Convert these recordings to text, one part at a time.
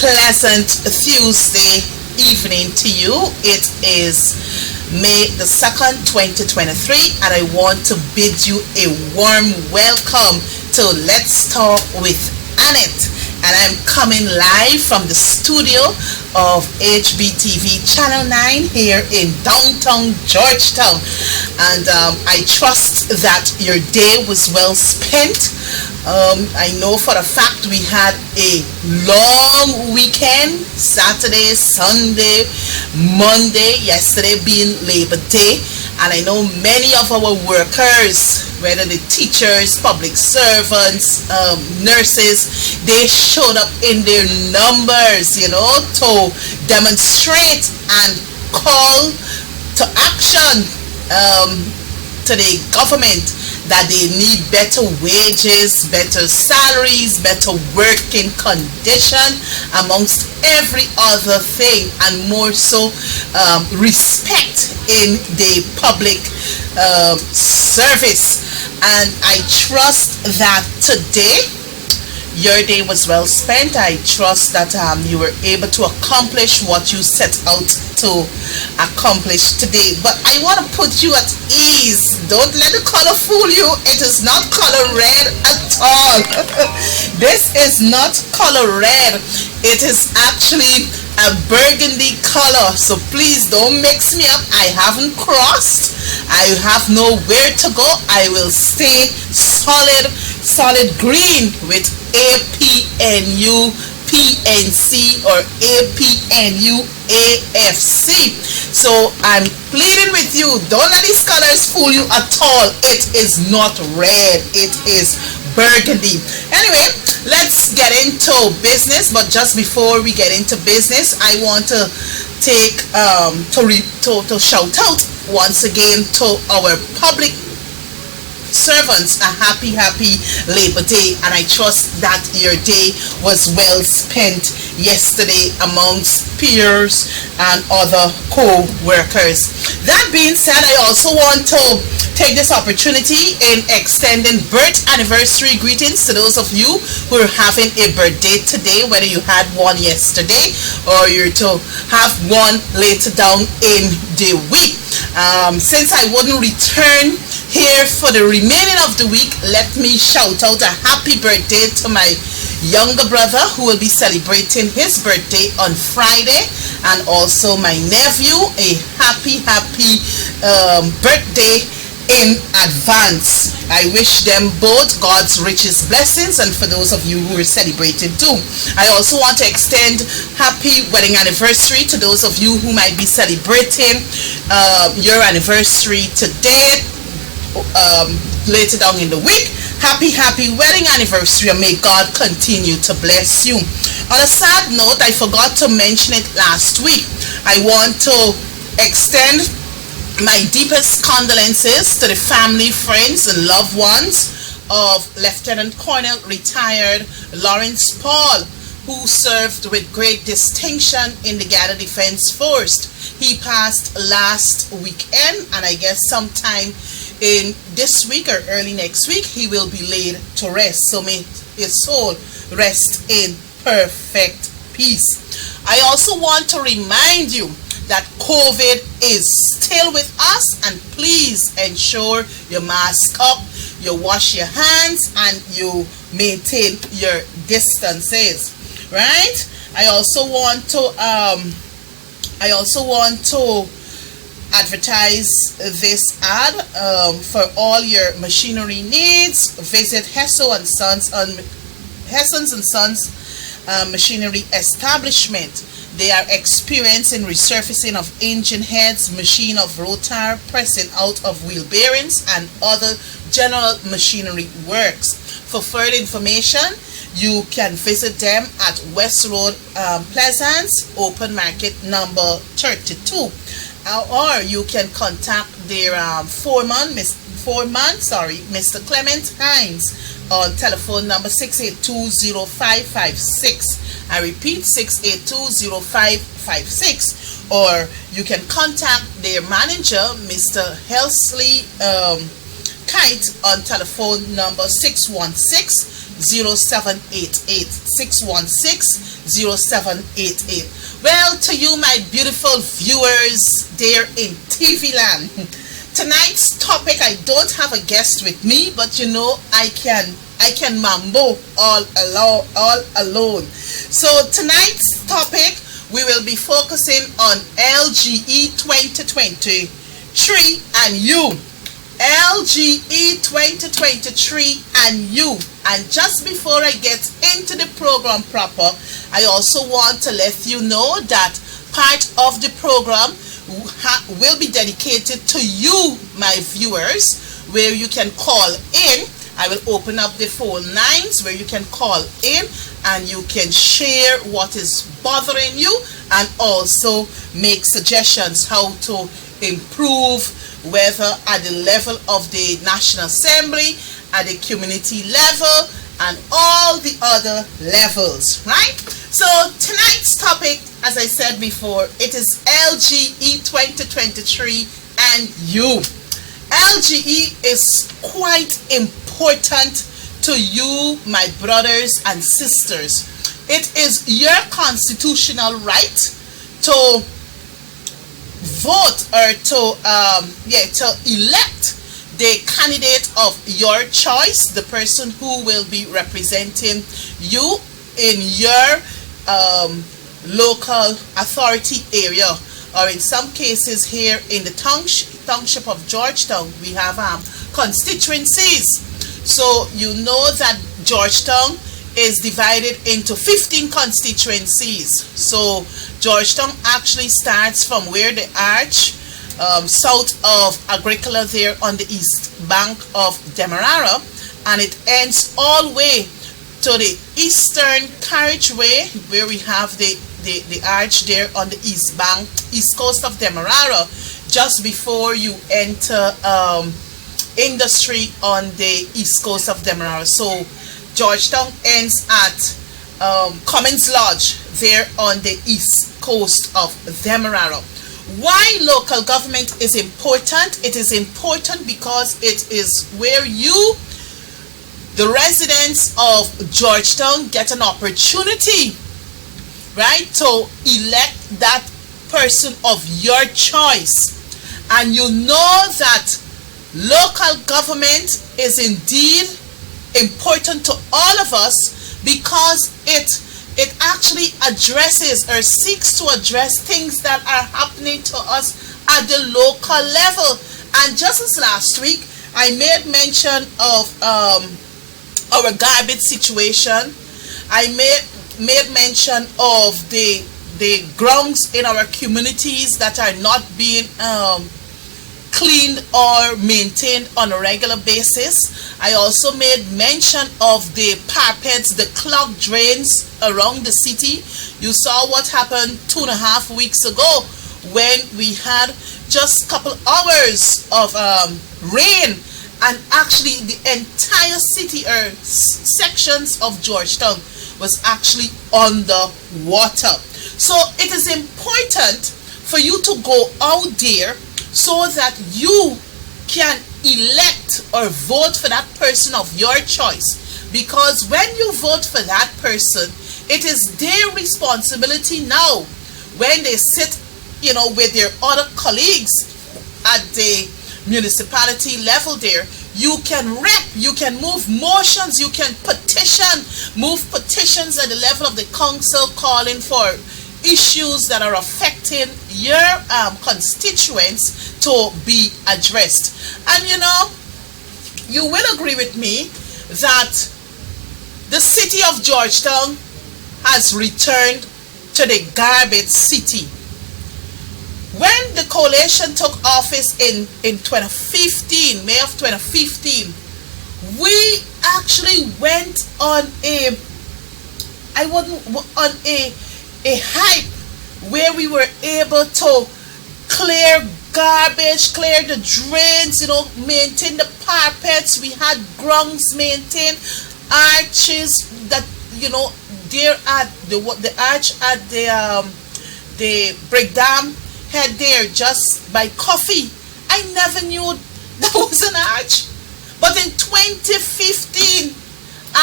pleasant Tuesday evening to you. It is May the 2nd, 2023, and I want to bid you a warm welcome to Let's Talk with Annette. And I'm coming live from the studio of HBTV Channel 9 here in downtown Georgetown. And I trust that your day was well spent. I know for a fact we had a long weekend, Saturday, Sunday, Monday, yesterday being Labor Day, and I know many of our workers, whether the teachers, public servants, nurses, they showed up in their numbers, to demonstrate and call to action to the government that they need better wages, better salaries, better working condition, amongst every other thing, and more so respect in the public service. And I trust that today your day was well spent. I trust that you were able to accomplish what you set out to accomplish today. But I want to put you at ease. Don't let the color fool you. It is not color red at all. This is not color red. It is actually a burgundy color. So please don't mix me up. I haven't crossed. I have nowhere to go. I will stay solid green with APNU PNC or APNU AFC. So I'm pleading with you, don't let these colors fool you at all. It is not red, it is burgundy. Anyway, let's get into business. But just before we get into business, I want to take to shout out once again to our public servants a happy Labor Day, and I trust that your day was well spent yesterday amongst peers and other co-workers. That being said, I also want to take this opportunity in extending birth anniversary greetings to those of you who are having a birthday today, whether you had one yesterday or you're to have one later down in the week. Since I wouldn't return here for the remaining of the week, let me shout out a happy birthday to my younger brother who will be celebrating his birthday on Friday, and also my nephew a happy birthday in advance. I wish them both God's richest blessings, and for those of you who are celebrating too, I also want to extend happy wedding anniversary to those of you who might be celebrating your anniversary today, later down in the week. Happy wedding anniversary, and may God continue to bless you. On a sad note, I forgot to mention it last week. I want to extend my deepest condolences to the family, friends, and loved ones of Lieutenant Colonel retired Lawrence Paul, who served with great distinction in the Ghana Defense Force. He passed last weekend, and I guess sometime in this week or early next week he will be laid to rest. So may his soul rest in perfect peace. I also want to remind you that COVID is still with us, and please ensure you mask up, you wash your hands, and you maintain your distances, right? I also want to advertise this ad for all your machinery needs. Visit Hessons and Sons machinery establishment. They are experienced in resurfacing of engine heads, machine of rotor, pressing out of wheel bearings, and other general machinery works. For further information, you can visit them at West Road, Pleasance, Open Market number 32. Or you can contact their foreman, Mr. Clement Hines, on telephone number 682-0556. I repeat, 682-0556. Or you can contact their manager, Mr. Helsley Kite, on telephone number 616 616-0788. Well, to you, my beautiful viewers there in TV land, tonight's topic, I don't have a guest with me, but you know I can mambo all alone. So tonight's topic, we will be focusing on LGE 2023 and you. LGE 2023 and you. And just before I get into the program proper, I also want to let you know that part of the program will be dedicated to you, my viewers, where you can call in. I will open up the phone lines where you can call in and you can share what is bothering you and also make suggestions how to improve, whether at the level of the National Assembly, at the community level, and all the other levels, right? So tonight's topic, as I said before, it is LGE 2023 and you. LGE is quite important to you, my brothers and sisters. It is your constitutional right to vote or to elect the candidate of your choice, the person who will be representing you in your local authority area, or in some cases here in the township of Georgetown, we have constituencies. So you know that Georgetown is divided into 15 constituencies. So Georgetown actually starts from where the arch south of Agricola there on the east bank of Demerara, and it ends all the way to the eastern carriageway where we have the arch there on the east coast of Demerara, just before you enter industry on the east coast of Demerara. So Georgetown ends at Cummins Lodge there on the east coast of Demerara. Why local government is important? It is important because it is where you, the residents of Georgetown, get an opportunity, right, to elect that person of your choice. And you know that local government is indeed important to all of us because it actually addresses or seeks to address things that are happening to us at the local level. And just as last week, I made mention of our garbage situation. I made mention of the grounds in our communities that are not being cleaned or maintained on a regular basis. I also made mention of the parapets, the clogged drains around the city. You saw what happened 2.5 weeks ago when we had just a couple hours of rain, and actually the entire city or sections of Georgetown was actually under water. So it is important for you to go out there so that you can elect or vote for that person of your choice. Because when you vote for that person, it is their responsibility now when they sit, with their other colleagues at the municipality level there. You can rep, you can move motions, you can move petitions at the level of the council calling for issues that are affecting your constituents to be addressed. And you will agree with me that the city of Georgetown has returned to the garbage city. When the coalition took office in 2015, May of 2015, we actually went on a hype where we were able to clear garbage, clear the drains, maintain the parapets. We had grounds maintained, arches that, there at the arch at the break dam head there just by coffee. I never knew that was an arch. But in 2015,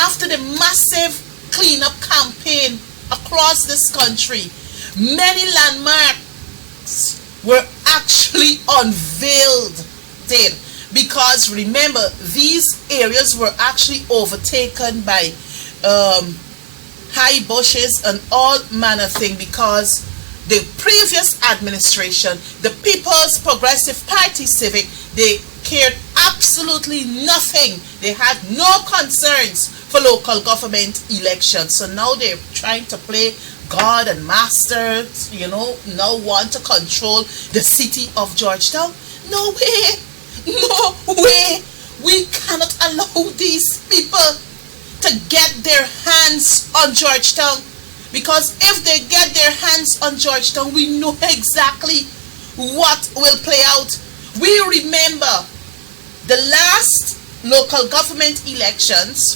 after the massive cleanup campaign across this country, many landmarks were actually unveiled then, because remember, these areas were actually overtaken by high bushes and all manner of thing, because the previous administration, the People's Progressive Party Civic, they cared absolutely nothing. They had no concerns for local government elections. So now they're trying to play God and Master, now want to control the city of Georgetown. No way! No way! We cannot allow these people to get their hands on Georgetown. Because if they get their hands on Georgetown, we know exactly what will play out. We remember the last local government elections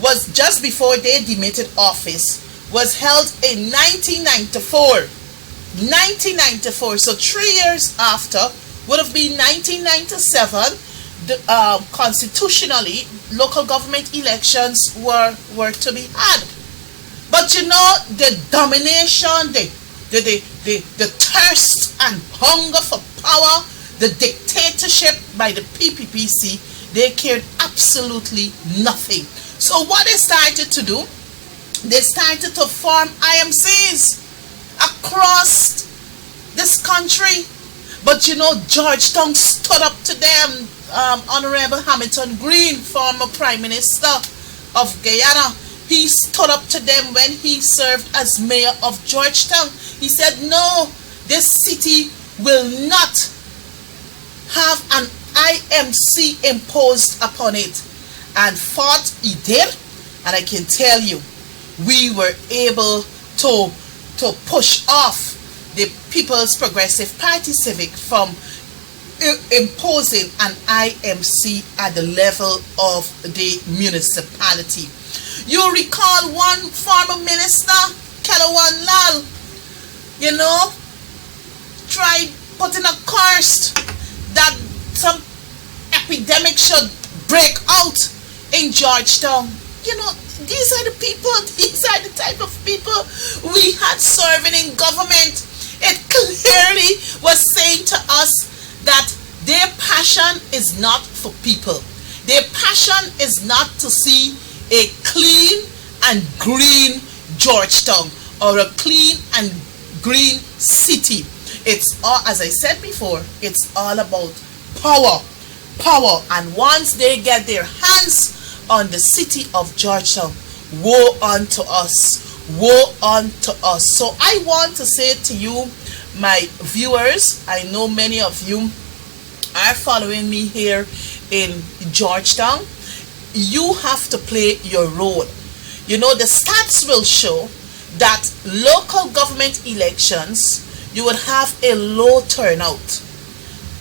was just before they demitted office, was held in 1994. 1994, so 3 years after, would have been 1997. Constitutionally, local government elections were to be had. But the domination, the thirst and hunger for power, the dictatorship by the PPPC, they cared absolutely nothing. So what they started to do, they started to form IMCs across this country. But Georgetown stood up to them. Honorable Hamilton Green, former Prime Minister of Guyana, he stood up to them when he served as mayor of Georgetown. He said, no, this city will not have an IMC imposed upon it. And fought he did. And I can tell you, we were able to push off the People's Progressive Party Civic from imposing an IMC at the level of the municipality. You recall one former minister, Kelawan Lal, tried putting a curse that some epidemic should break out in Georgetown. These are the people, these are the type of people we had serving in government. It clearly was saying to us that their passion is not for people. Their passion is not to see a clean and green Georgetown or a clean and green city. It's all, as I said before, it's all about power. Power. And once they get their hands on the city of Georgetown, woe unto us. Woe unto us. So I want to say to you, my viewers, I know many of you are following me here in Georgetown. You have to play your role. The stats will show that local government elections, you would have a low turnout,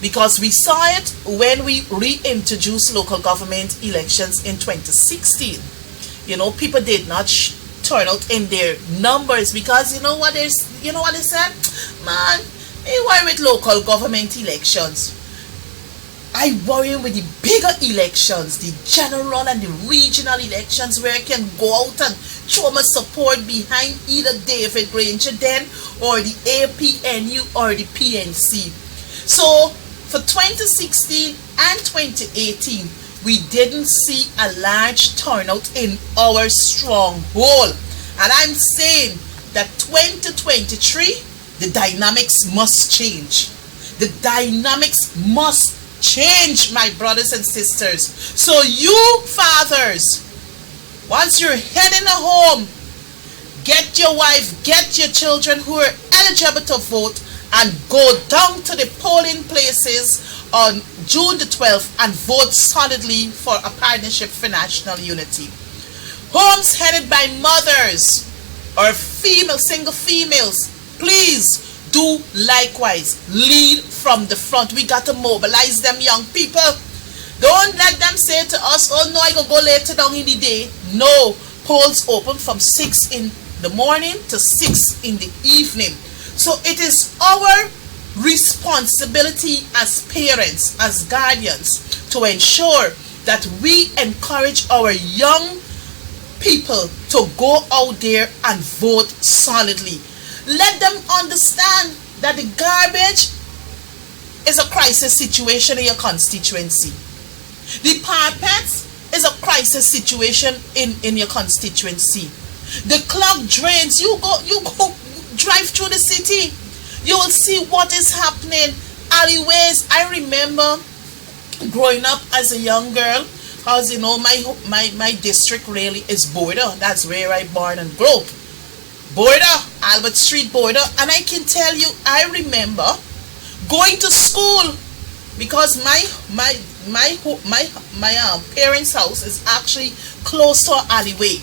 because we saw it when we reintroduced local government elections in 2016. People did not turn out in their numbers, because you know what they said? Man, they worry with local government elections. I worry with the bigger elections, the general and the regional elections, where I can go out and show my support behind either David Granger then, or the APNU or the PNC. So for 2016 and 2018, we didn't see a large turnout in our stronghold. And I'm saying that 2023, the dynamics must change. The dynamics must change, my brothers and sisters. So you fathers, once you're heading home, get your wife, get your children who are eligible to vote, and go down to the polling places on June the 12th and vote solidly for a partnership for national unity. Homes headed by mothers or single females, please do likewise. Lead from the front. We got to mobilize them young people. Don't let them say to us, oh no, I can go later down in the day. No, polls open from 6 in the morning to 6 in the evening. So it is our responsibility as parents, as guardians, to ensure that we encourage our young people to go out there and vote solidly. Let them understand that the garbage is a crisis situation in your constituency. The parapets is a crisis situation in your constituency. The clogged drains, you go drive through the city, you will see what is happening. Alleyways, I remember growing up as a young girl, because my district really is Border. That's where I born and grew up. Border, Albert Street Border, and I can tell you, I remember going to school because my parents' house is actually close to an alleyway.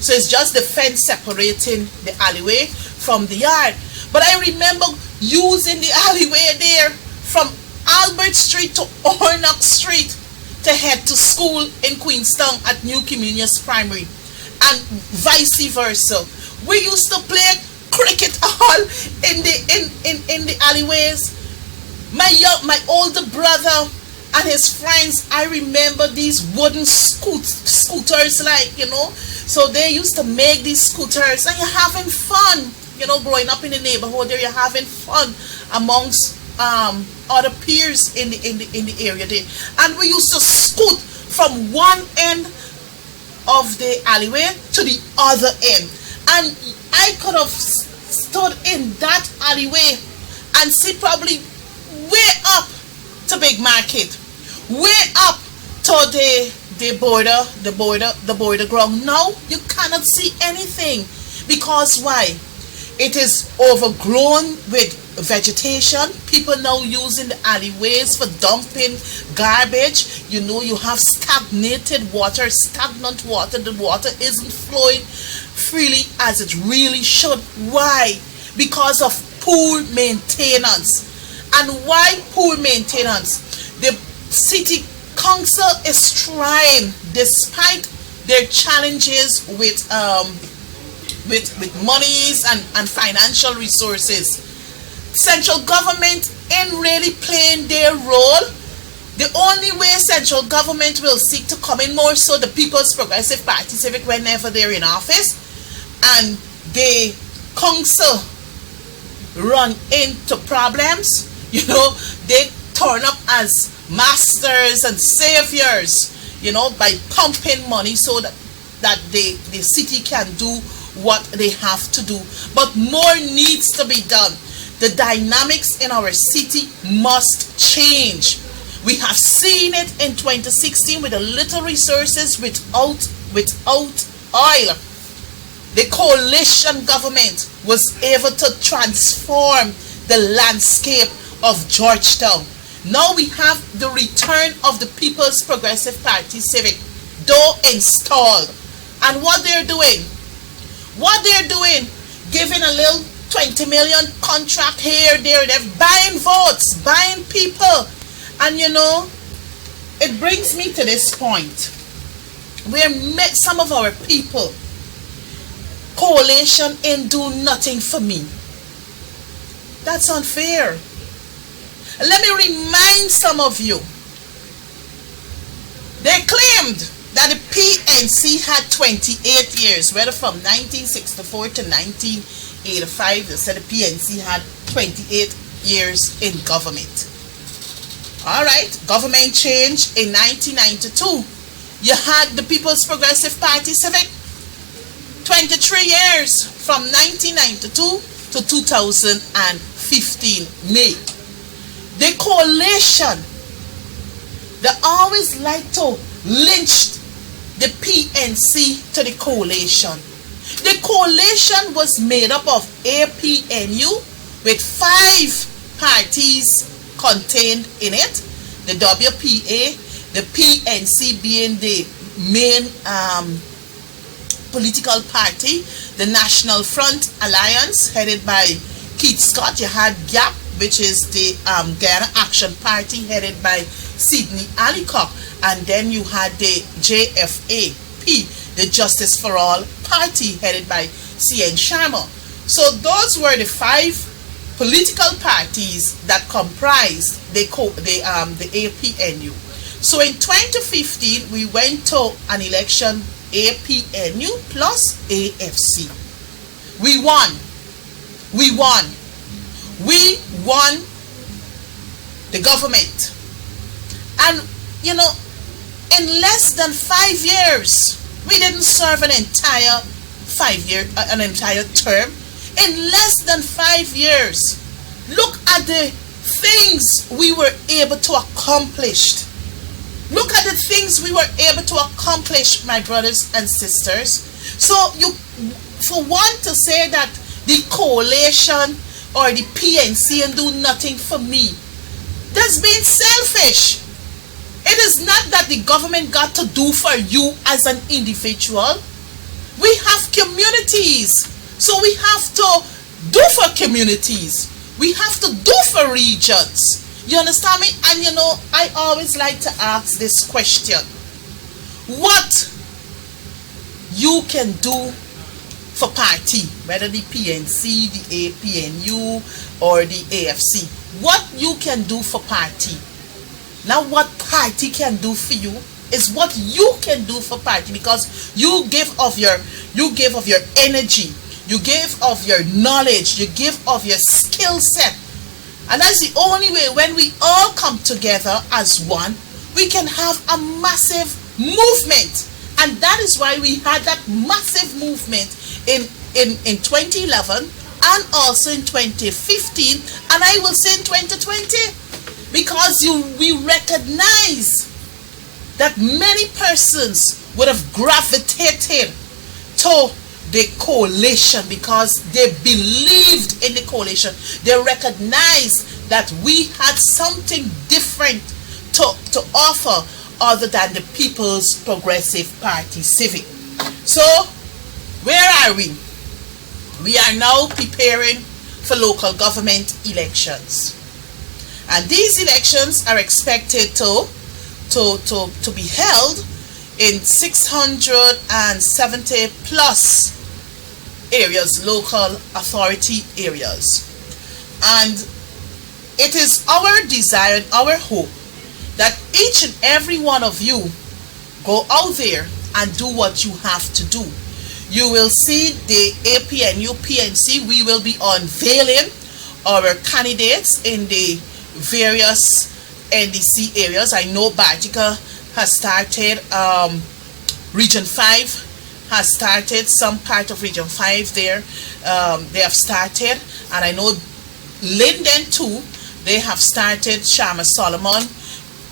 So it's just the fence separating the alleyway from the yard. But I remember using the alleyway there from Albert Street to Ornock Street to head to school in Queenstown at New Communions Primary, and vice versa. We used to play cricket all in the alleyways. My older brother and his friends, I remember these wooden scooters, so they used to make these scooters, and you're having fun, growing up in the neighborhood there, you're having fun amongst other peers in the area there. And we used to scoot from one end of the alleyway to the other end, and I could have stood in that alleyway and see probably way up to Big Market, way up to the border ground. Now you cannot see anything, because why? It is overgrown with vegetation. People now using the alleyways for dumping garbage. You have stagnant water. The water isn't flowing freely as it really should. Why? Because of poor maintenance. And why poor maintenance? The city council is trying, despite their challenges with monies and financial resources. Central government ain't really playing their role. The only way central government will seek to come in more so the People's Progressive Party Civic whenever they're in office, and the council run into problems, they turn up as masters and saviors, by pumping money so that the city can do what they have to do. But more needs to be done. The dynamics in our city must change. We have seen it in 2016 with the little resources without oil. The coalition government was able to transform the landscape of Georgetown. Now we have the return of the People's Progressive Party Civic, though installed. And what they're doing, giving a little 20 million contract here, there, they're buying votes, buying people. And it brings me to this point where some of our people, coalition ain't do nothing for me. That's unfair. Let me remind some of you, they claimed that the PNC had 28 years, whether from 1964 to 1985, they said the PNC had 28 years in government. Alright, government change in 1992. You had the People's Progressive Party Civic, 23 years from 1992 to 2015 May. The coalition, they always like to lynch the PNC to the coalition. The coalition was made up of APNU with 5 parties contained in it. The WPA, the PNC being the main political party, the National Front Alliance headed by Keith Scott. You had GAP, which is the Guyana Action Party headed by Sidney Allicock, and then you had the JFAP, the Justice for All Party headed by CN Sharma. So those were the 5 political parties that comprised the APNU. So in 2015 we went to an election APNU plus AFC. We won. We won. We won the government. And, you know, in less than 5 years, we didn't serve an entire term. In less than 5 years, look at the things we were able to accomplish. Look at the things we were able to accomplish, my brothers and sisters. So you, for one to say that the coalition or the PNC and do nothing for me, that's being selfish. It is not that the government got to do for you as an individual. We have communities, so we have to do for communities. We have to do for regions. You understand me? And you know, I always like to ask this question. What you can do for party, whether the PNC, the APNU, or the AFC. What you can do for party. Now what party can do for you is what you can do for party, because you give of your energy, you give of your knowledge, you give of your skill set. And that's the only way, when we all come together as one, we can have a massive movement. And that is why we had that massive movement in 2011 and also in 2015, and I will say in 2020. Because we recognize that many persons would have gravitated to the coalition because they believed in the coalition. They recognized that we had something different to offer other than the People's Progressive Party Civic. So, where are we? We are now preparing for local government elections. And these elections are expected to be held in 670 plus areas, local authority areas. And it is our desire and our hope that each and every one of you go out there and do what you have to do. You will see the APNU, PNC, we will be unveiling our candidates in the various NDC areas. I know Bartica has started, Region 5 has started, some part of Region 5 there, they have started, and I know Linden too, they have started, Sharma Solomon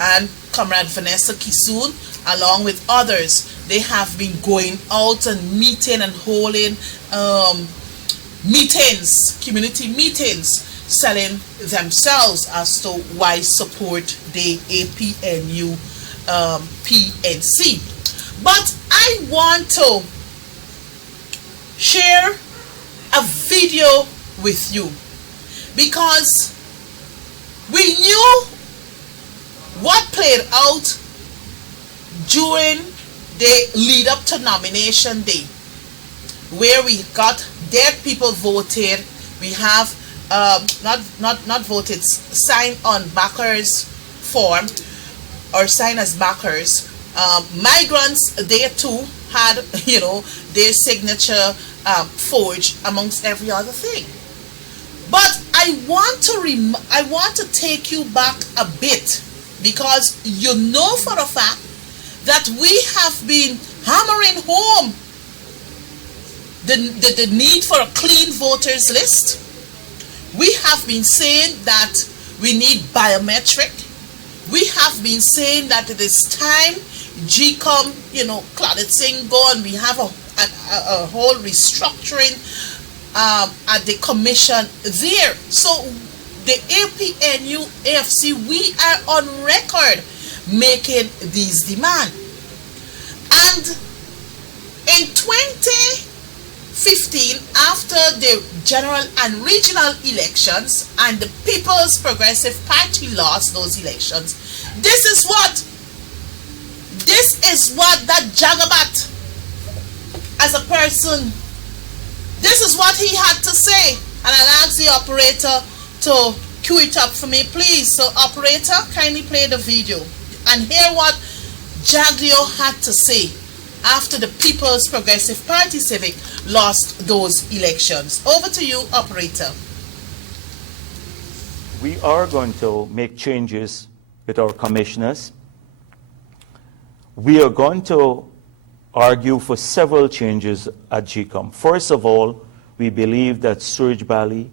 and Comrade Vanessa Kisoon, along with others. They have been going out and meeting and holding meetings, community meetings, selling themselves as to why support the APNU PNC. But I want to share a video with you because we knew what played out during the lead up to nomination day, where we got dead people voted. We have not voted, signed on backers form or signed as backers. Migrants, they too had, you know, their signature forged amongst every other thing. But I want to take you back a bit, because you know for a fact that we have been hammering home the need for a clean voters list. We have been saying that we need biometric. We have been saying that it is time GCOM, you know, Claudette Singh go, and we have a whole restructuring at the commission there. So the APNU AFC, we are on record making these demands. And in 2015, after the general and regional elections and the People's Progressive Party lost those elections, this is what that Jagabat, as a person, this is what he had to say. And I'll ask the operator to cue it up for me, please. So operator, kindly play the video and hear what Jaglio had to say after the People's Progressive Party Civic lost those elections. Over to you, operator. We are going to make changes with our commissioners. We are going to argue for several changes at GCOM. First of all, we believe that Surge Valley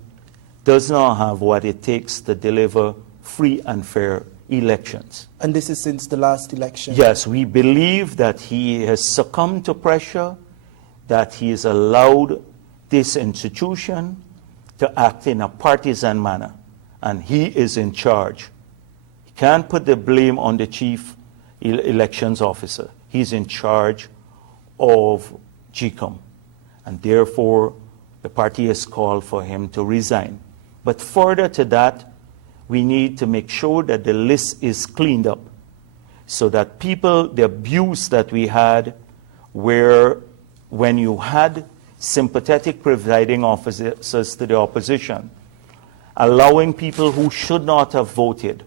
does not have what it takes to deliver free and fair elections. And this is since the last election? Yes, we believe that he has succumbed to pressure, that he has allowed this institution to act in a partisan manner, and he is in charge. He can't put the blame on the chief elections officer. He's in charge of GCOM, and therefore the party has called for him to resign. But further to that, we need to make sure that the list is cleaned up so that people, the abuse that we had, where when you had sympathetic presiding officers to the opposition, allowing people who should not have voted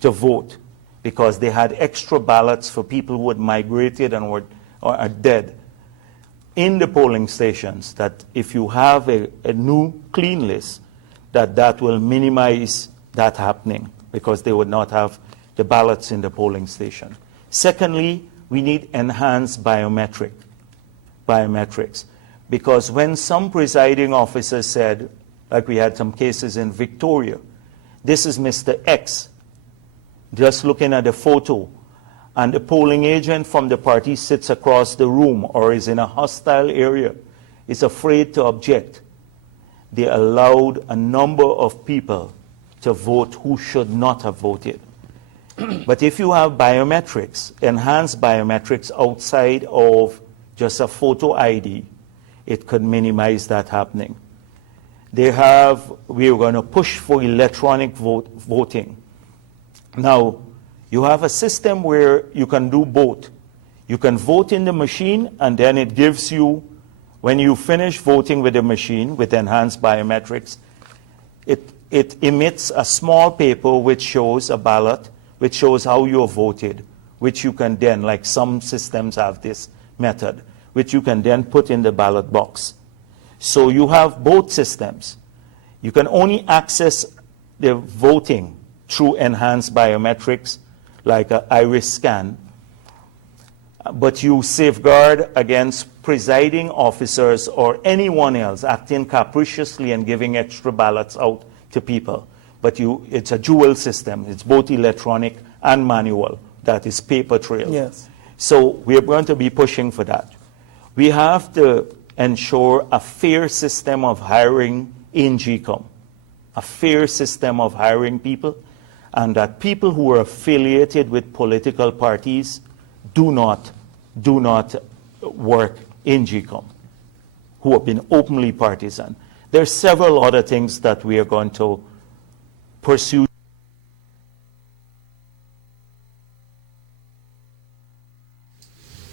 to vote because they had extra ballots for people who had migrated and were or are dead in the polling stations, that if you have a new clean list, that will minimize that happening because they would not have the ballots in the polling station. Secondly, we need enhanced biometrics, because when some presiding officers said, like we had some cases in Victoria, this is Mr. X, just looking at the photo, and the polling agent from the party sits across the room or is in a hostile area, is afraid to object. They allowed a number of people to vote who should not have voted. But if you have biometrics, enhanced biometrics outside of just a photo ID, it could minimize that happening. We are going to push for electronic voting. Now, you have a system where you can do both. You can vote in the machine, and then it gives you, when you finish voting with the machine with enhanced biometrics, it emits a small paper which shows a ballot, which shows how you have voted, which you can then, like some systems have this method, which you can then put in the ballot box. So you have both systems. You can only access the voting through enhanced biometrics, like an iris scan, but you safeguard against presiding officers or anyone else acting capriciously and giving extra ballots out to people. But it's a dual system. It's both electronic and manual. That is paper trail. Yes. So we are going to be pushing for that. We have to ensure a fair system of hiring in GCOM, a fair system of hiring people, and that people who are affiliated with political parties do not work in GCOM, who have been openly partisan. There are several other things that we are going to pursue.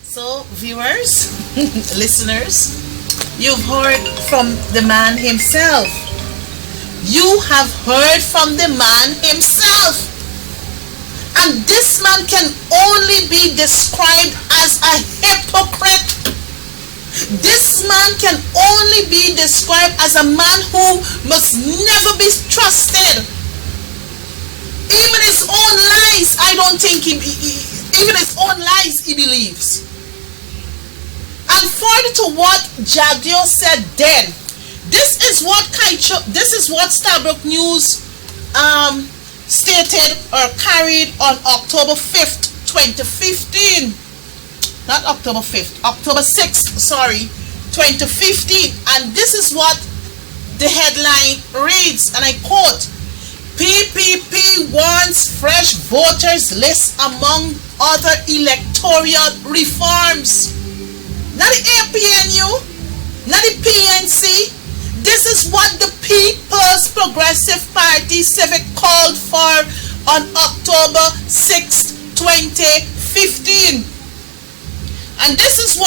So, viewers, listeners, you've heard from the man himself. You have heard from the man himself. And this man can only be described as a hypocrite. This man can only be described as a man who must never be trusted. Even his own lies, I don't think even his own lies he believes. And further to what Jagdio said then, this is what Starbrook News stated or carried on October 5th, 2015. Not October 5th, October 6th, 2015. And this is what the headline reads, and I quote, PPP wants fresh voters list among other electoral reforms. Not the APNU, not the PNC. This is what the People's Progressive Party Civic called for on October 6th, 2015. And this is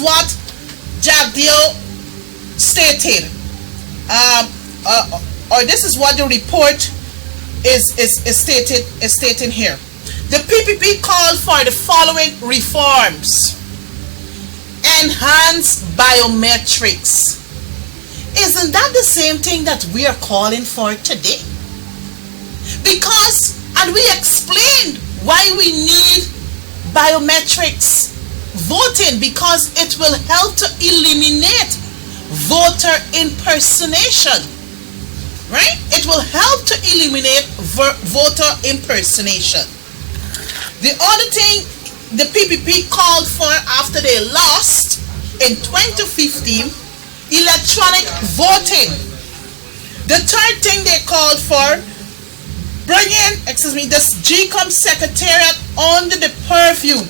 what Jagdio stated. Or this is what the report is stating here. The PPP called for the following reforms. enhance biometrics. Isn't that the same thing that we are calling for today? Because, and we explained why we need biometrics voting, because it will help to eliminate voter impersonation, right? It will help to eliminate voter impersonation. The other thing the PPP called for after they lost in 2015, electronic voting. The third thing they called for, bringing, this GCOM secretariat under the purview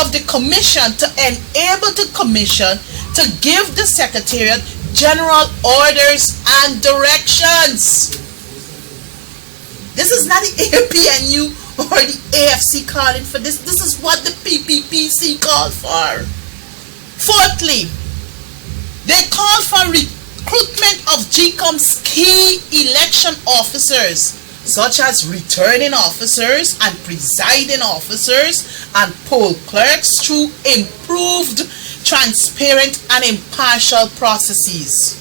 of the commission to enable the commission to give the secretariat general orders and directions. This is not the APNU or the AFC calling for this. This is what the PPPC called for. Fourthly, they called for recruitment of GCOM's key election officers, such as returning officers and presiding officers and poll clerks, through improved, transparent and impartial processes.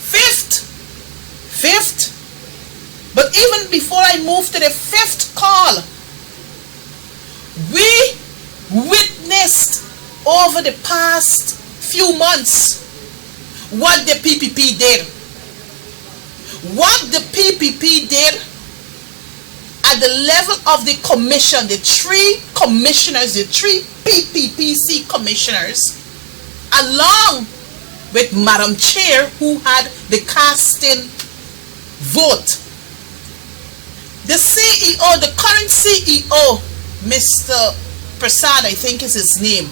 Fifth, but even before I move to the fifth call, we witnessed over the past few months what the PPP did. What the PPP did at the level of the commission, the three commissioners, the three PPPC commissioners, along with Madam Chair, who had the casting vote. The CEO, the current CEO, Mr. Prasad, I think is his name,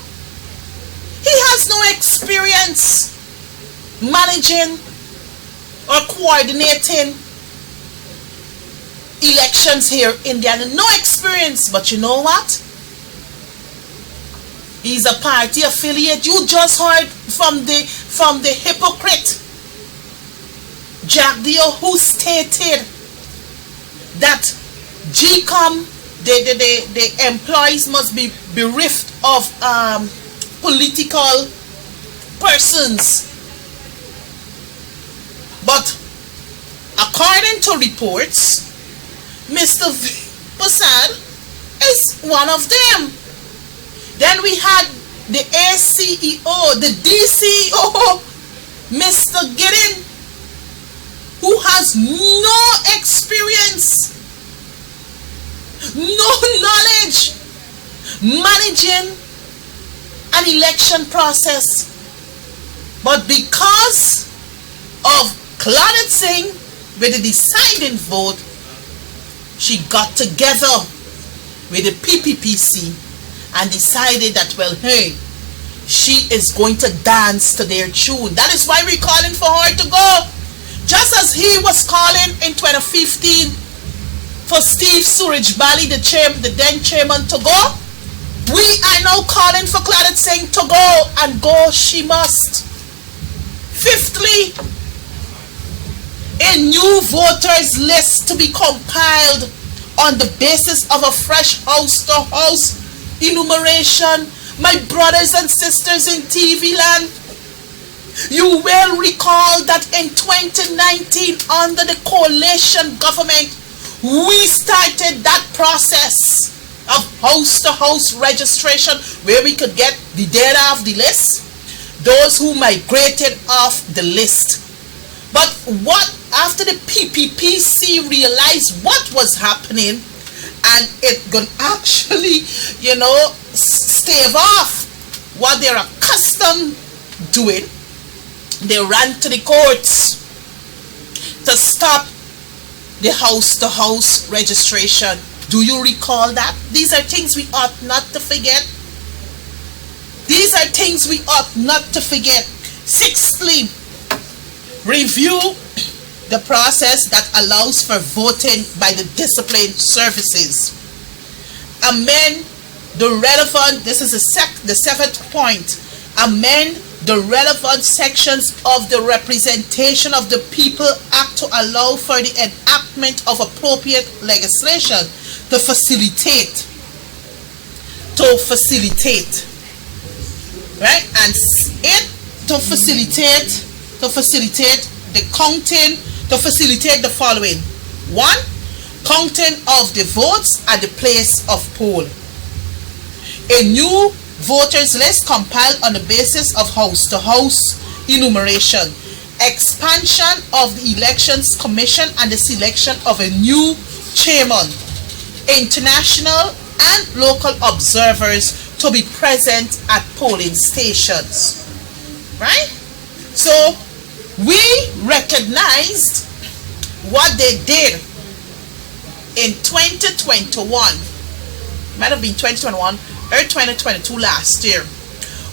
he has no experience managing or coordinating elections here in Indiana. No experience, but you know what? He's a party affiliate. You just heard from the hypocrite Jack Dio, who stated that GCOM, the employees must be bereft of political persons. But according to reports, Mr. Prasad is one of them. Then we had the ACEO, the DCEO, Mr. Gideon, who has no experience, no knowledge managing an election process. But because of Claudette Singh with the deciding vote, she got together with the PPPC and decided that, well, hey, she is going to dance to their tune. That is why we're calling for her to go. Just as he was calling in 2015 for Steve Surajbali, the then chairman, to go, we are now calling for Claudette Singh to go, and go she must. Fifthly, a new voters list to be compiled on the basis of a fresh house-to-house enumeration. My brothers and sisters in TV land, you will recall that in 2019, under the coalition government, we started that process of house-to-house registration, where we could get the data of the list, those who migrated off the list. But what, after the PPPC realized what was happening, and it could actually, stave off what they're accustomed doing, they ran to the courts to stop the house-to-house registration. Do you recall that? These are things we ought not to forget. These are things we ought not to forget. Sixthly, review the process that allows for voting by the discipline services. Amend the relevant, this is the seventh point, amend the relevant sections of the Representation of the People Act to allow for the enactment of appropriate legislation to facilitate right? And it to facilitate the counting, to facilitate the following: one, counting of the votes at the place of poll. A new voters list compiled on the basis of house-to-house enumeration. Expansion of the Elections Commission and the selection of a new chairman. International and local observers to be present at polling stations. Right? So we recognized what they did in 2021. Might have been 2021 or 2022 last year,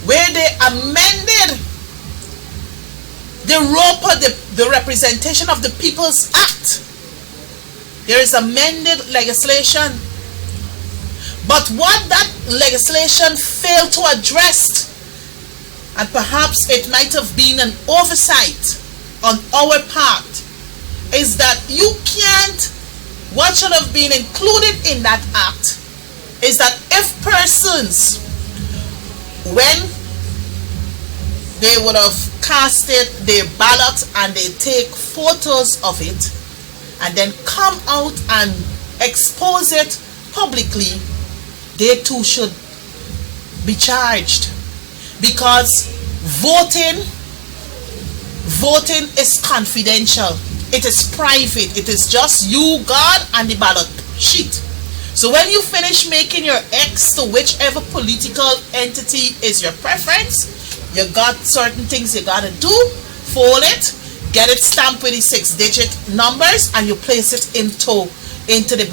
where they amended the Representation of the People's Act. There is amended legislation. But what that legislation failed to address, and perhaps it might have been an oversight on our part, is that you can't, what should have been included in that act is that if persons, when they would have casted their ballot and they take photos of it and then come out and expose it publicly, they too should be charged, because voting is confidential. It is private. It is just you, God, and the ballot sheet. So when you finish making your X to whichever political entity is your preference, you got certain things you gotta do. Fold it, get it stamped with the 6-digit numbers, and you place it into the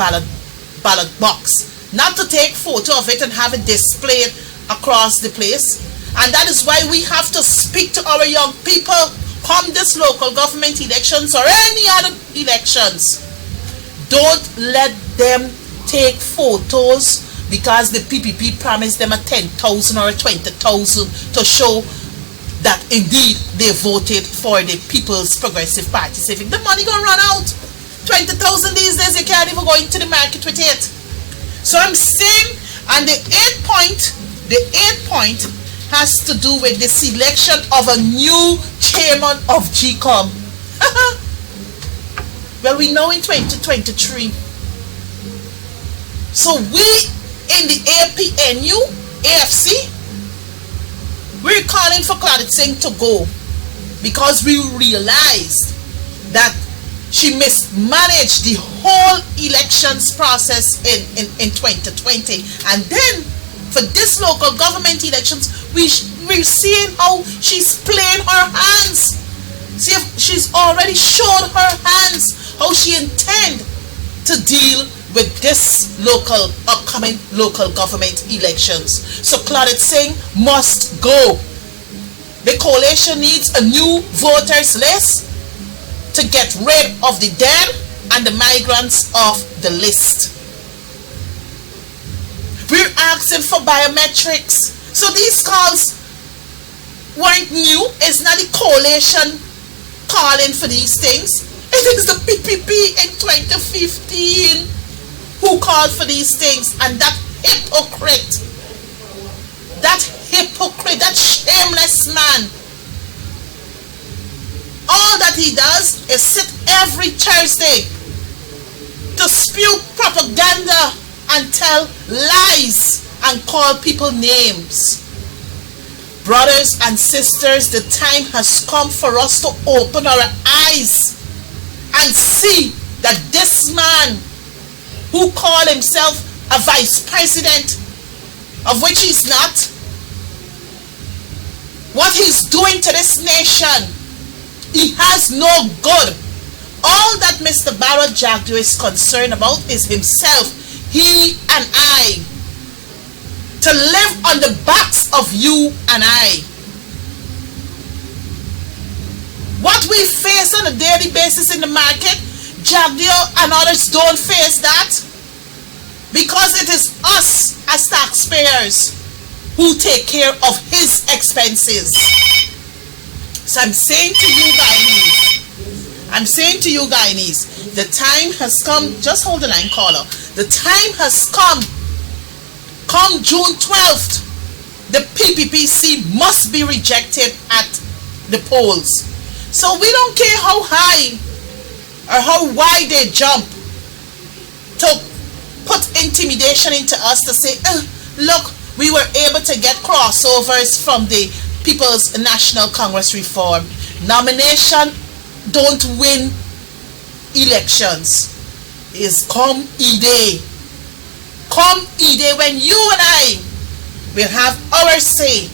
ballot box. Not to take photo of it and have it displayed across the place. And that is why we have to speak to our young people come this local government elections or any other elections. Don't let them take photos because the PPP promised them a 10,000 or a 20,000 to show that indeed they voted for the People's Progressive Party. So if the money gonna run out, 20,000 these days, you can't even go into the market with it. So I'm saying, and the eighth point has to do with the selection of a new chairman of GCOM. Well, we know in 2023. So we in the AFC, we're calling for Claudette Singh to go because we realized that she mismanaged the whole elections process in 2020. And then for this local government elections, we're seeing how she's playing her hands. See, she's already showed her hands how she intend to deal with this upcoming local government elections. So Claudette Singh must go. The coalition needs a new voters list to get rid of the dead and the migrants off the list. We're asking for biometrics. So these calls weren't new. It's not the coalition calling for these things. It is the PPP in 2015 who called for these things. And that hypocrite, that shameless man, all that he does is sit every Thursday to spew propaganda and tell lies and call people names. Brothers and sisters, the time has come for us to open our eyes and see that this man who called himself a vice president, of which he's not, what he's doing to this nation, he has no good. All that Mr. Barrow Jagdo is concerned about is himself, he and I, to live on the backs of you and I. What we face on a daily basis in the market, Jagdo and others don't face that, because it is us as taxpayers who take care of his expenses. So I'm saying to you Guyanese, the time has come. Just hold the line, caller. The time has come. Come June 12th, the PPPC must be rejected at the polls. So we don't care how high or how wide they jump to put intimidation into us to say, look, we were able to get crossovers from the People's National Congress reform. Nomination don't win elections. Is come E-Day. Come E-Day when you and I will have our say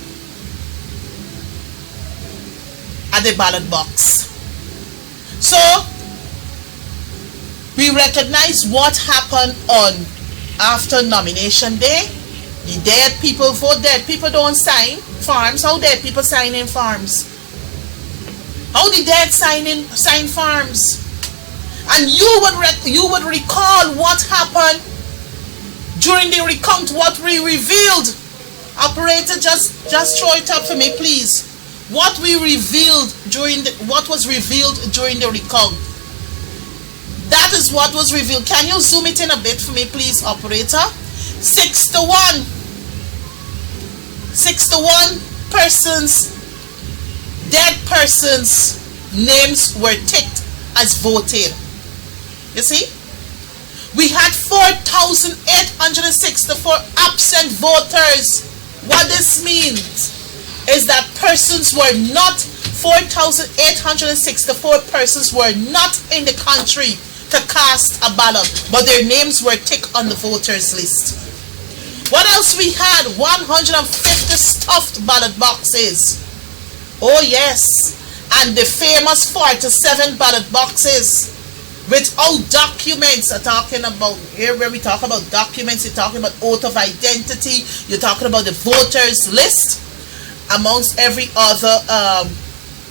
at the ballot box. So we recognize what happened on after nomination day. The dead people vote, dead people don't sign forms. How dead people sign in forms? How the dead sign forms? And you would recall what happened during the recount, what we revealed. Operator, just throw it up for me, please. What we revealed what was revealed during the recount. That is what was revealed. Can you zoom it in a bit for me, please, operator? 61 persons, dead persons, names were ticked as voted. You see? We had 4,864 absent voters. What this means is that 4,864 persons were not in the country to cast a ballot, but their names were ticked on the voters list. What else we had? 150 stuffed ballot boxes. Oh yes, and the famous 47 ballot boxes without documents. Are talking about here where we talk about documents. You're talking about oath of identity. You're talking about the voters list, amongst every other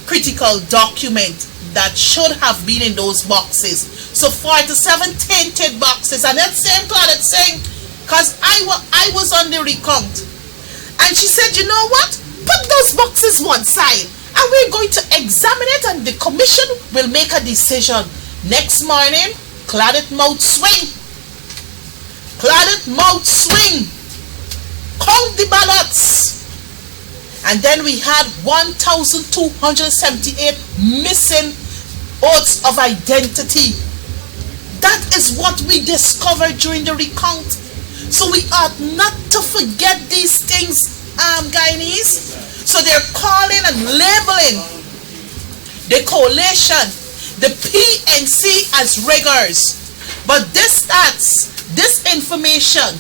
critical document that should have been in those boxes. So 47 tainted boxes. And that same Claudette saying, because I was on the recount, and she said, you know what? Put those boxes one side, and we're going to examine it, and the commission will make a decision. Next morning, Claudette mouth swing. Claudette mouth swing. Count the ballots. And then we had 1,278 missing oaths of identity. That is what we discovered during the recount. So we ought not to forget these things, Guyanese. So they're calling and labeling the coalition, the PNC, as riggers. But this information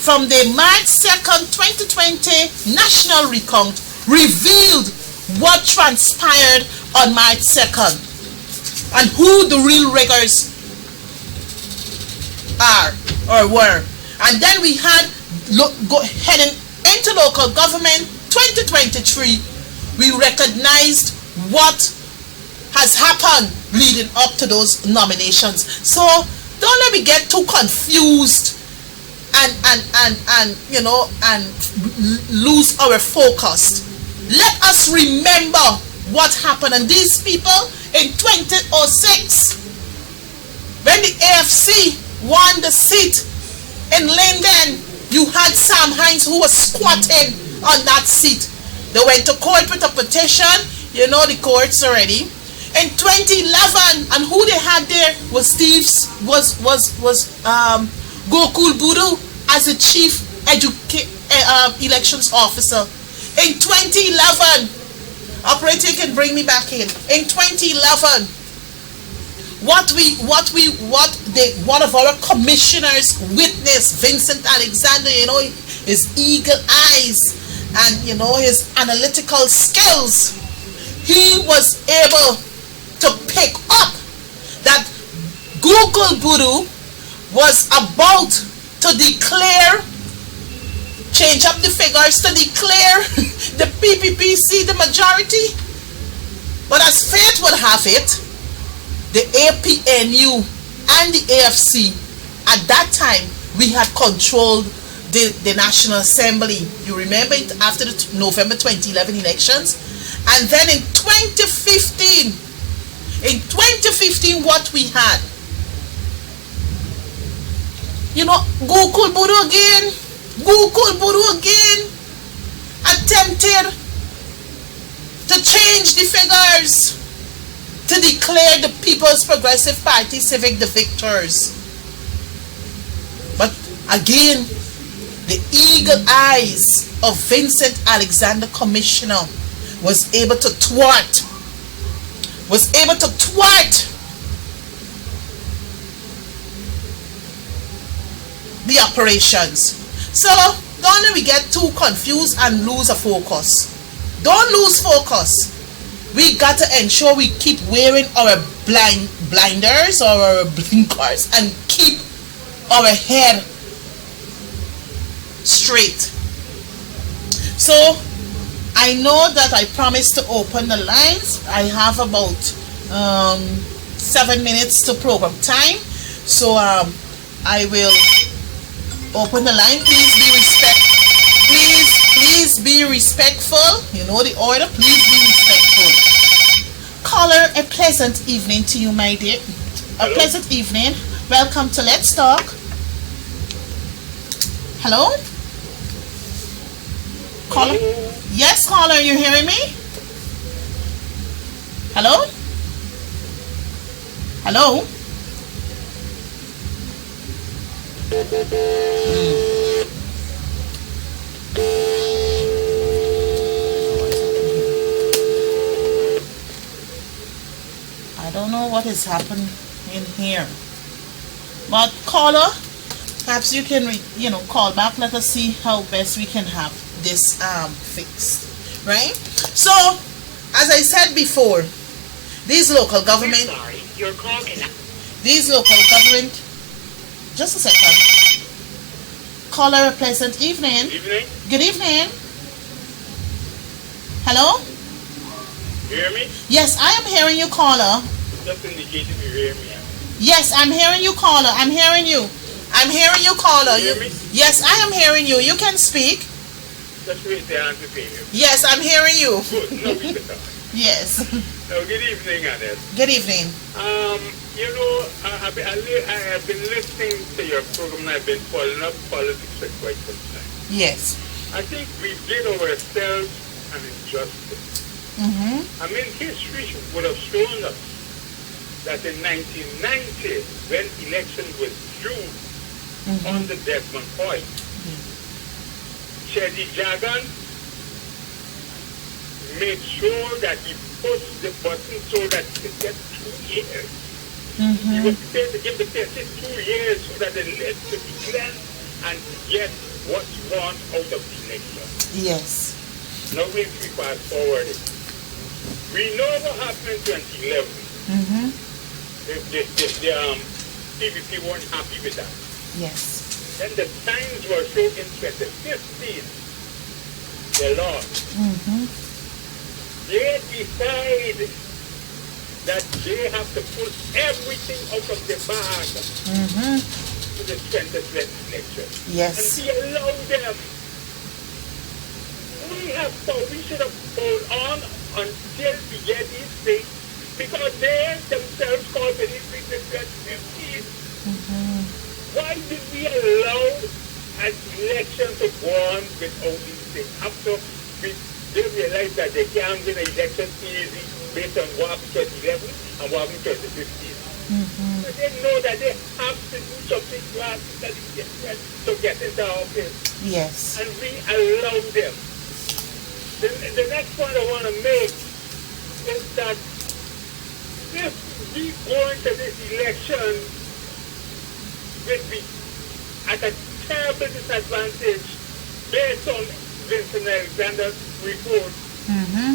from the March 2nd, 2020 national recount revealed what transpired on March 2nd and who the real riggers are or were. And then we had heading into local government 2023, we recognized what has happened leading up to those nominations. So don't let me get too confused and lose our focus. Let us remember what happened. And these people in 2006, when the AFC won the seat in Linden, you had Sam Hines who was squatting on that seat. They went to court with a petition. You know the courts already. In 2011, and who they had there was Gokul Buru as the chief elections officer. In 2011, operator can bring me back in. In 2011, one of our commissioners witnessed, Vincent Alexander, his eagle eyes and his analytical skills, he was able to pick up that Google Buru was about to declare, change up the figures to declare the PPPC the majority. But as fate would have it, the APNU and the AFC, at that time, we had controlled the National Assembly. You remember it after the November 2011 elections? And then in 2015, what we had? Gokul Buru again. attempted to change the figures to declare the People's Progressive Party Civic the victors. But again, the eagle eyes of Vincent Alexander Commissioner was able to thwart the operations. So don't let me get too confused and lose a focus. Don't lose focus. We got to ensure we keep wearing our blinders or our blinkers and keep our head straight. So I know that I promised to open the lines. I have about 7 minutes to program time. So I will open the line. Please be respectful. You know the order. Please be respectful. Caller, a pleasant evening to you, my dear. A pleasant evening. Welcome to Let's Talk. Hello? Caller? Yes, caller, you hearing me? Hello? Hello? I don't know what is happening in here. But caller, perhaps you can call back. Let us see how best we can have this fixed. Right? So, as I said before, these local government just a second. Caller, a pleasant evening. Good evening. Hello? You hear me? Yes, I am hearing you, caller. Just indicate if you hear me. Yes, I'm hearing you, caller. I'm hearing you. I'm hearing you, caller. You hear me? Yes, I am hearing you. You can speak. Just wait the answer to you. Yes, I'm hearing you. Good. No, we can talk. Yes. Now, good evening, Annette. Good evening. I have been listening to your program and I've been following up politics for quite some time. Yes. I think we've did ourselves an injustice. I mean, history would have shown us that in 1990, when election was due on the Desmond Point, Chedi Jagan made sure that he pushed the button so that he could get 2 years. He was prepared to give the person 2 years so that the list could be cleansed and get what's won out of the election. Yes. Now we fast forward. We know what happened in 2011. The PVP weren't happy with that. Yes. Then the signs were so in 2015, they lost. They decide that they have to pull everything out of the bag to the 2020 election. Yes. And we allow them. We should have hold on until we get these things because they themselves called for these things in 2015. Why did we allow an election to go on without these things? After they realized that they can't win an election easy based on what happened in 2011 and what happened in 2015. But they know that they have to do something to get into office. Yes. And we allow them. The next point I want to make is that if we go into this election with be at a terrible disadvantage based on Vincent Alexander's report,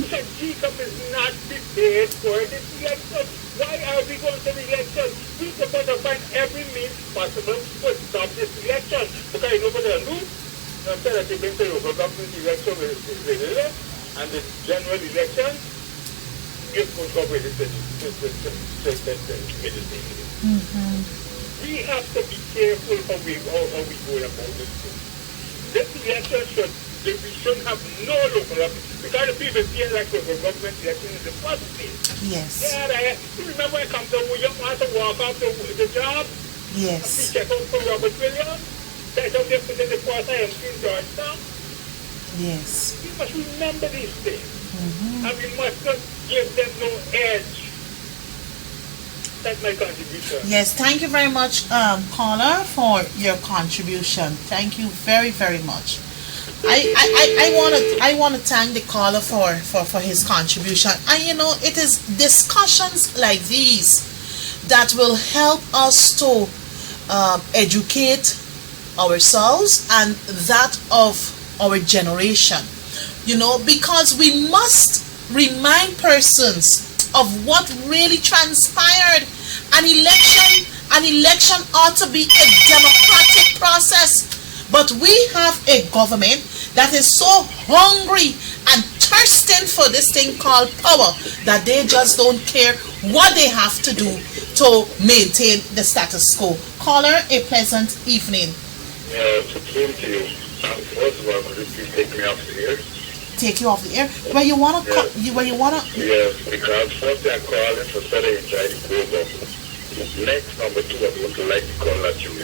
because GCOM is not prepared for this election. Why are we going to the election? We're supposed to find every means possible to stop this election. Because you know what they'll do? Instead of taking the local government election with the and the general election, it could go with the We have to be careful how we go about this thing. This election we shouldn't have no local government because the people feel like local government election in the first place. Yes. Yeah, you remember when it comes to you want to walk off the job? Yes. We check out for Robert Williams. That's how they put in the first IMC in Georgetown. Yes. We must remember these things. Mm-hmm. And we must not give them no edge. That's my contribution. Yes, thank you very much, caller, for your contribution. Thank you very, very much. I want to thank the caller for his contribution. And you know, it is discussions like these that will help us to educate ourselves and that of our generation. You know, because we must remind persons of what really transpired. An election ought to be a democratic process. But we have a government that is so hungry and thirsting for this thing called power that they just don't care what they have to do to maintain the status quo. Caller, a pleasant evening. Yeah, to came to you. First of all, could you please take me off the air? Take you off the air? Where you wanna Yes, because first I called in for Saturday and tried to program. Next, number two, I would like to call that you. No,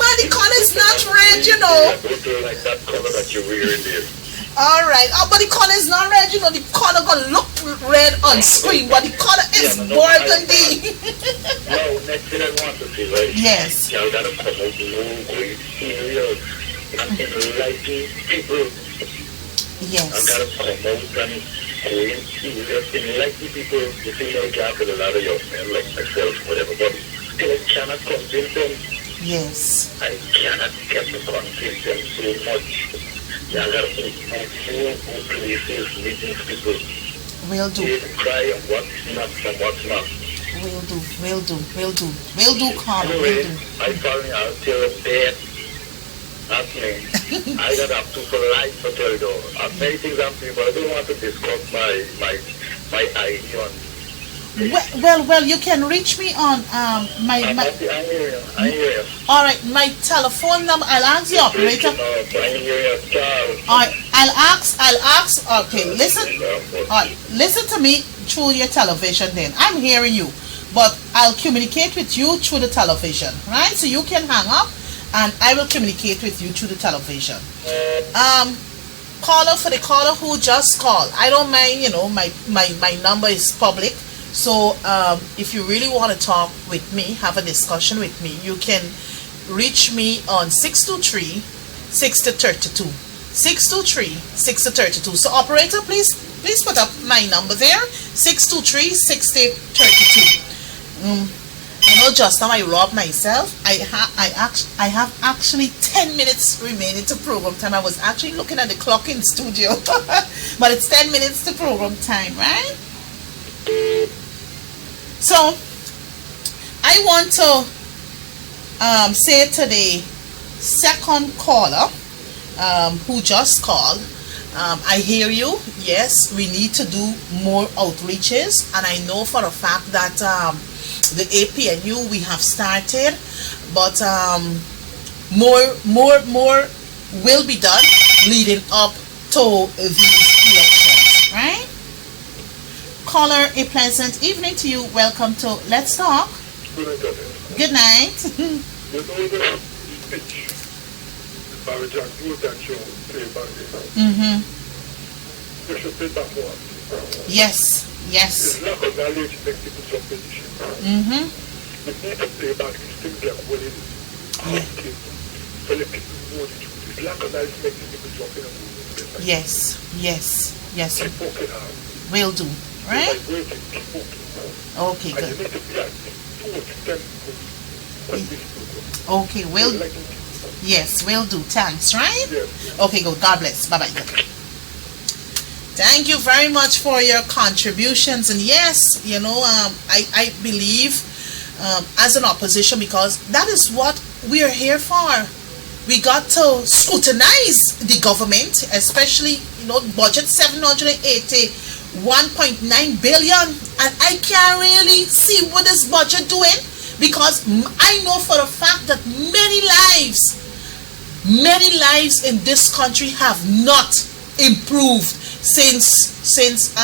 man, the color is not red, you know. I don't like that color that you're wearing there. Alright, but the color is not red, you know, the color gonna look red on screen, but the color is burgundy. No, next thing I want to see, right? Yes. Y'all gotta come out going serious and enlighten people. Yes. I gotta come out and going serious, enlighten people. You see, I can't put a lot of young men like myself, whatever, but still I cannot convince them. Yes. I cannot get to convince them so much. Y'all gotta put more places, meeting people. Will do. They cry on what's not and what's not. Will do, caller, will Anyway, do. I finally I'll tell them death. That's me. I got up to for life for tell you. Many things happening, but I don't want to discuss my idea on. Well, you can reach me on my. I hear you. All right, my telephone number. I'll ask the operator. I hear you, Charles. All right, I'll ask. Okay, listen. All right, listen to me through your television. Then I'm hearing you, but I'll communicate with you through the television, right? So you can hang up, and I will communicate with you through the television. Caller, for the caller who just called, I don't mind. You know, my number is public. So if you really want to talk with me, have a discussion with me, you can reach me on 623-6032. 623-6032. So operator, please put up my number there, 623-6032. You know, just now I robbed myself. I have actually 10 minutes remaining to program time. I was actually looking at the clock in studio, but it's 10 minutes to program time, right? So I want to say to the second caller who just called, I hear you. Yes, we need to do more outreaches, and I know for a fact that the APNU we have started, but more will be done leading up to these elections, right? Caller, a pleasant evening to you. Welcome to Let's Talk. Good night. You know the speech Barry John Newton show play back there. Mm-hmm. You should play back more. Yes. It's lack of knowledge makes people jump in the shit. Mm-hmm. You need to play back these things like what it is. So let people know the truth. It's lack of knowledge makes people jump in and move. Yes. Keep working hard. Will do. Right? Keep working. Okay, And you good. need to be at 2 or 10 Okay, will. Yes, will do. Thanks, right? Yes. Okay, good. God bless. Bye-bye. Thank you very much for your contributions. And yes, you know, I believe as an opposition, because that is what we are here for. We got to scrutinize the government, especially, you know, budget 781.9 billion. And I can't really see what this budget doing, because I know for a fact that many lives in this country have not improved since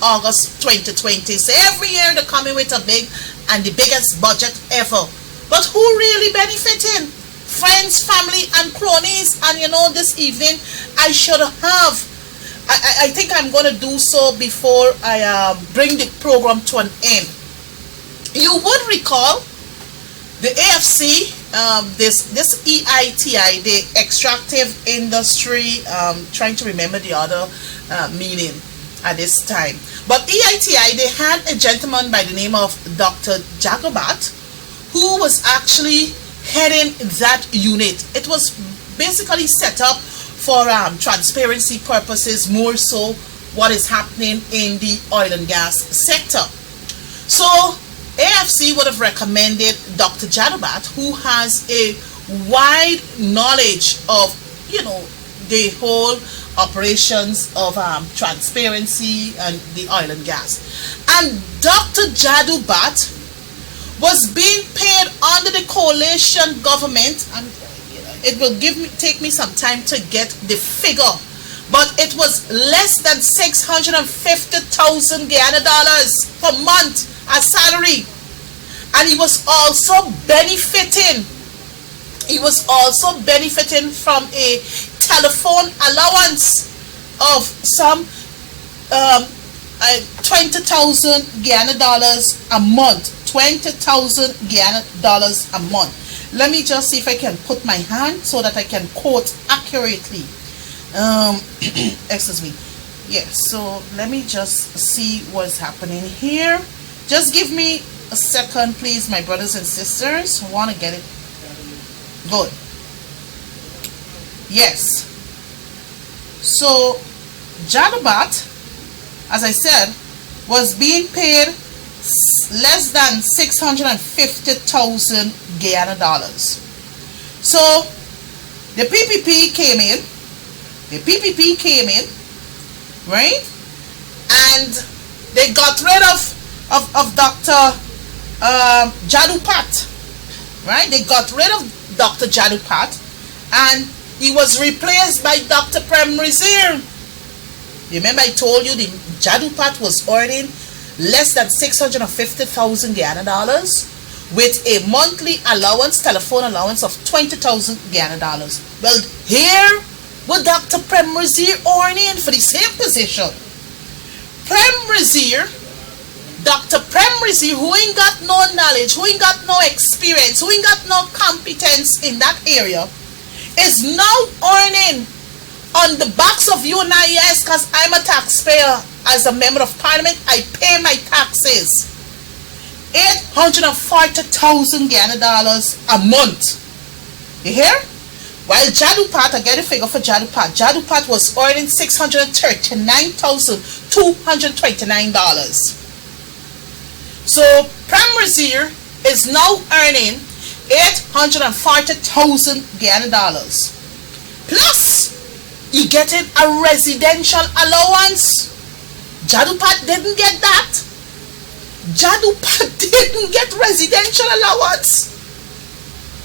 August 2020. So every year they're coming with a big and the biggest budget ever. But who really benefiting friends, family, and cronies. And you know, this evening I should have. I think I'm going to do so before I bring the program to an end. You would recall the AFC, this EITI, the extractive industry, trying to remember the other meaning at this time. But EITI, they had a gentleman by the name of Dr. Jacobat, who was actually heading that unit. It was basically set up for transparency purposes, more so what is happening in the oil and gas sector. So AFC would have recommended Dr. Jacobat, who has a wide knowledge of, you know, the whole operations of transparency and the oil and gas. And Dr. Jadubat was being paid under the coalition government, and it will take me some time to get the figure, but it was less than 650,000 Guyana dollars per month as salary. And he was also benefiting from a telephone allowance of some 20,000 Guyana dollars a month. 20,000 Guyana dollars a month. Let me just see if I can put my hand so that I can quote accurately. Excuse me. Yes, so let me just see what's happening here. Just give me a second, please, my brothers and sisters. I want to get it. Good. Yes. So, Jadubat, as I said, was being paid less than 650,000 Guyana dollars. So, the PPP came in, right? And they got rid of Dr. Jadupat, right? They got rid of Dr. Jadupat, and he was replaced by Dr. Prem Rizir. Remember I told you the Jadupat was earning less than 650,000 Guyana dollars with a monthly allowance, telephone allowance of 20,000 Guyana dollars. Well, here what Dr. Prem Rizir earning for the same position. Dr. Prem Rizir, who ain't got no knowledge, who ain't got no experience, who ain't got no competence in that area, is now earning on the backs of you and I, yes, because I'm a taxpayer. As a member of parliament, I pay my taxes. 840,000 Guyana dollars a month. You hear? While Jadupat, I get a figure for Jadupat. Jadupat was earning $639,229. So Prem Rizir is now earning 840,000 Guyana dollars. Plus, he getting a residential allowance. Jadupat didn't get that. Jadupat didn't get residential allowance.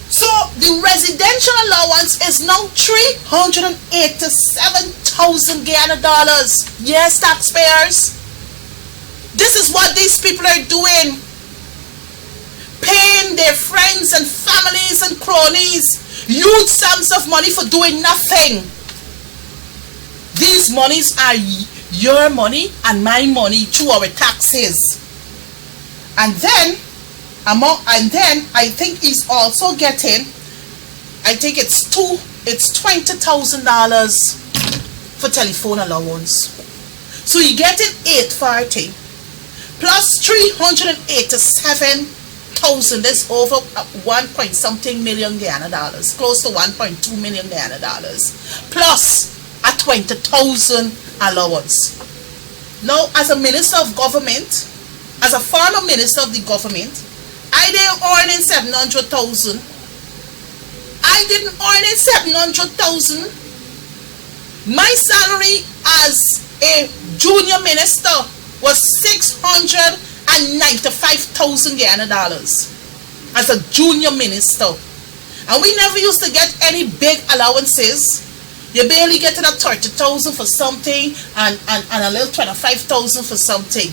So the residential allowance is now 387,000 Guyana dollars. Yes, taxpayers. This is what these people are doing. Paying their friends and families and cronies huge sums of money for doing nothing. These monies are your money and my money through our taxes. And then I think he's also getting, I think it's $20,000 for telephone allowance. So you're getting 840 plus 387,000. That's over 1 point something million Guyana dollars, close to 1.2 million Guyana dollars, plus a 20,000 allowance. Now, as a minister of government, as a former minister of the government, I didn't earn 700,000. I didn't earn 700,000. My salary as a junior minister was 695,000 Guyana dollars as a junior minister. And we never used to get any big allowances. You barely getting a 30,000 for something and a little 25,000 for something.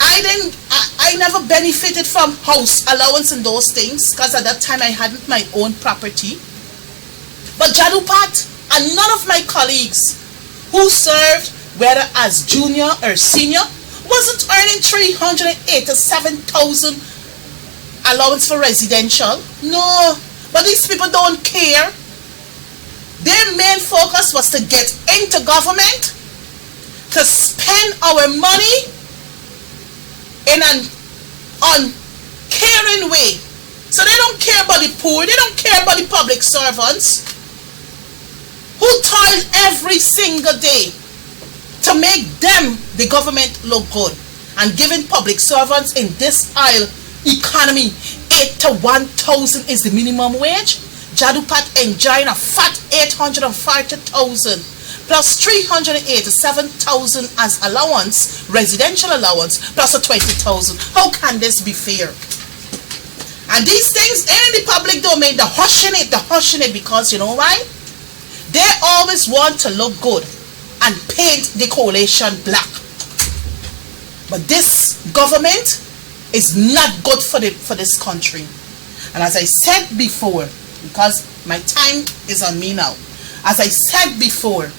I never benefited from house allowance and those things because at that time I hadn't my own property. But Jadupat and none of my colleagues who served, whether as junior or senior, wasn't earning 387,000 allowance for residential. No, but these people don't care. Their main focus was to get into government, to spend our money in an uncaring way. So they don't care about the poor, they don't care about the public servants who toil every single day to make them, the government, look good. And giving public servants in this oil economy 8 to 1,000 is the minimum wage. Jadupat enjoying a fat 840,000 plus 387,000 as allowance, residential allowance, plus a 20,000. How can this be fair? And these things in the public domain, they're hushing it because you know why? They always want to look good and paint the coalition black. But this government is not good for this country. And as I said before, because my time is on me now, as I said before,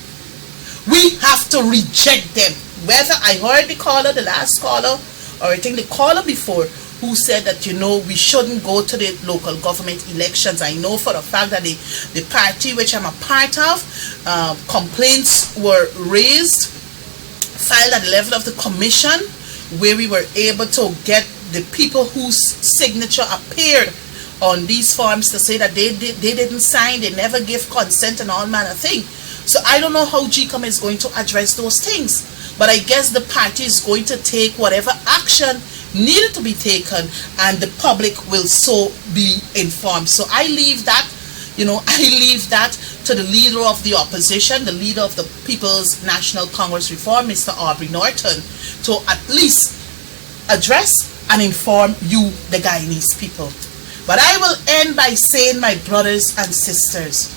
we have to reject them. Whether I heard the caller, the last caller, or I think the caller before, who said that, you know, we shouldn't go to the local government elections. I know for a fact that the party which I'm a part of, complaints were raised, filed at the level of the commission, where we were able to get the people whose signature appeared on these forms to say that they didn't sign, they never give consent and all manner of things. So I don't know how GCOM is going to address those things. But I guess the party is going to take whatever action needed to be taken, and the public will so be informed. So I leave that, to the leader of the opposition, the leader of the People's National Congress Reform, Mr. Aubrey Norton, to at least address and inform you, the Guyanese people. But I will end by saying, my brothers and sisters,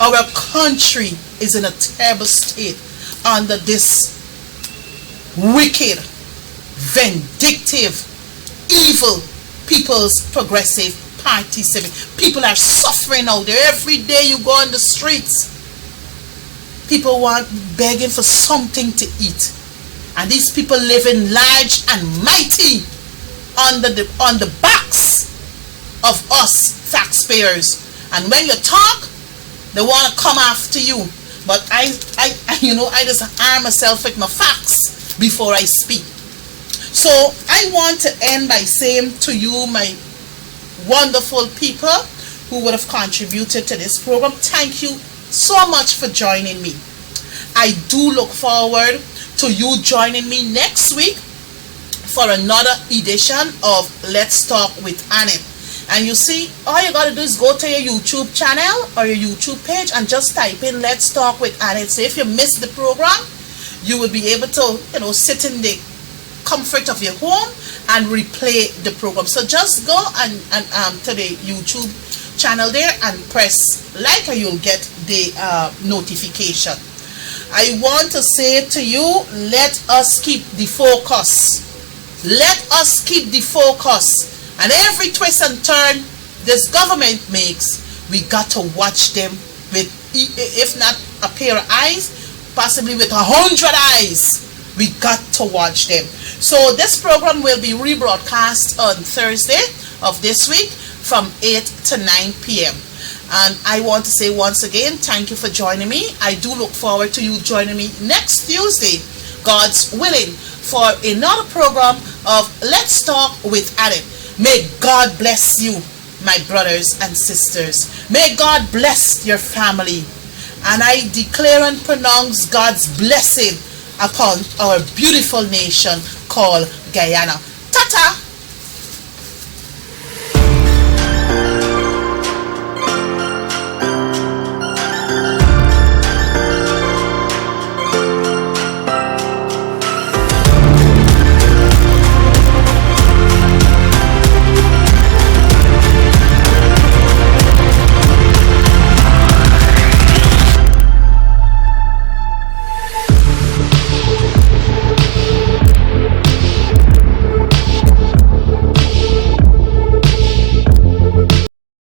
our country is in a terrible state under this wicked, vindictive, evil People's Progressive Party. People are suffering out there. Every day you go on the streets, people begging for something to eat. And these people living large and mighty on the backs of us taxpayers. And when you talk, they want to come after you. But I just arm myself with my facts before I speak. So I want to end by saying to you, my wonderful people who would have contributed to this program, thank you so much for joining me. I do look forward to you joining me next week for another edition of Let's Talk with Annette. And you see, all you gotta do is go to your YouTube channel or your YouTube page and just type in Let's Talk with Annette. So if you missed the program, you will be able to, sit in the comfort of your home and replay the program. So just go and to the YouTube channel there and press like, and you'll get the notification. I want to say to you, let us keep the focus. Let us keep the focus. And every twist and turn this government makes, we got to watch them with, if not a pair of eyes, possibly with 100 eyes. We got to watch them. So this program will be rebroadcast on Thursday of this week from 8 to 9 p.m. And I want to say once again, thank you for joining me. I do look forward to you joining me next Tuesday, God's willing, for another program of Let's Talk with Annette. May God bless you, my brothers and sisters. May God bless your family. And I declare and pronounce God's blessing upon our beautiful nation called Guyana. Ta-ta!